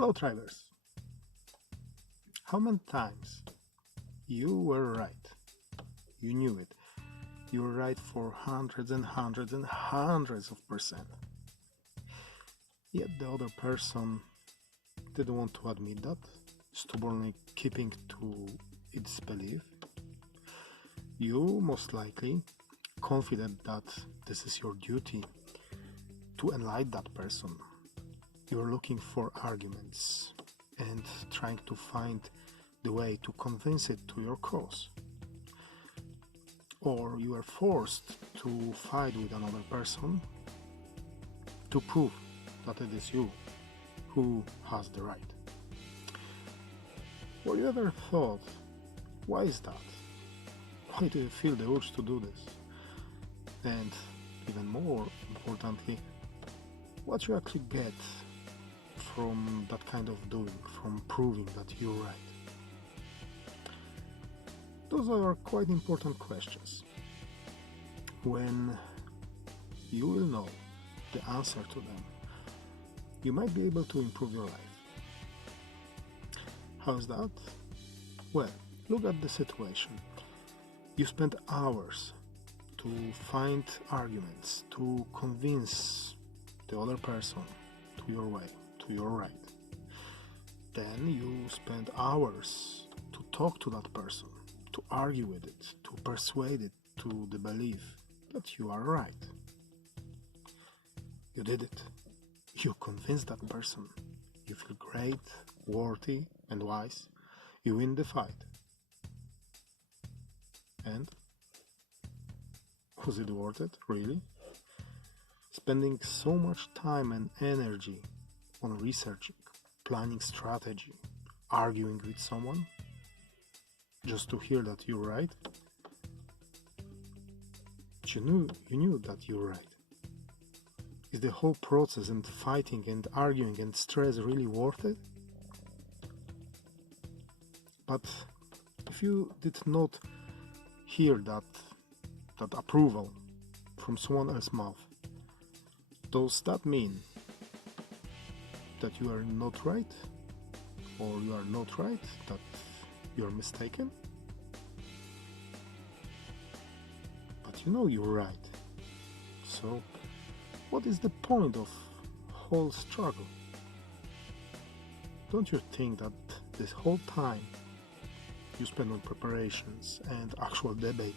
Hello, Trivers. How many times you were right? You knew it. You were right for hundreds and hundreds and hundreds of percent. Yet the other person didn't want to admit that, stubbornly keeping to its belief. You, most likely, confident that this is your duty to enlighten that person. You're looking for arguments and trying to find the way to convince it to your cause. Or you are forced to fight with another person to prove that it is you who has the right. Or you ever thought, why is that? Why do you feel the urge to do this? And even more importantly, what you actually get from that kind of doing, from proving that you're right? Those are quite important questions. When you will know the answer to them, you might be able to improve your life. How's that? Well, look at the situation. You spent hours to find arguments, to convince the other person to your way, to your right. Then you spend hours to talk to that person, to argue with it, to persuade it to the belief that you are right. You did it. You convinced that person. You feel great, worthy, and wise. You win the fight. And? Was it worth it, really? Spending so much time and energy on researching, planning strategy, arguing with someone, just to hear that you're right? You knew that you're right. Is the whole process and fighting and arguing and stress really worth it? But if you did not hear that approval from someone else's mouth, does that mean that you are not right? Or you are not right, that you are mistaken? But you know you're right. So what is the point of whole struggle? Don't you think that this whole time you spend on preparations and actual debate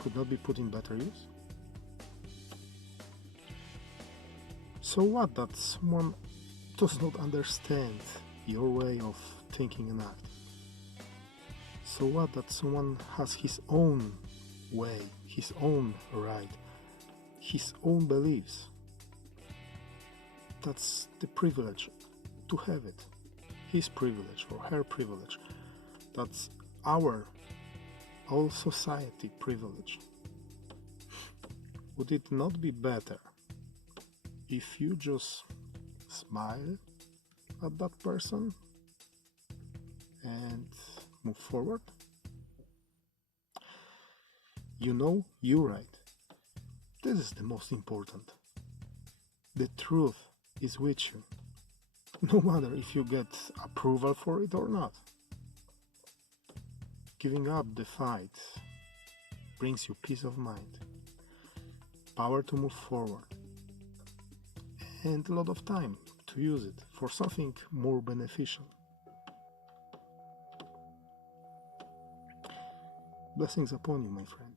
could not be put in better use? So what that someone does not understand your way of thinking and acting? So what that someone has his own way, his own right, his own beliefs? That's the privilege to have it. His privilege or her privilege. That's our whole society privilege. Would it not be better if you just smile at that person and move forward? You know you're right. This is the most important. The truth is with you, no matter if you get approval for it or not. Giving up the fight brings you peace of mind, power to move forward, and a lot of time to use it for something more beneficial. Blessings upon you, my friend.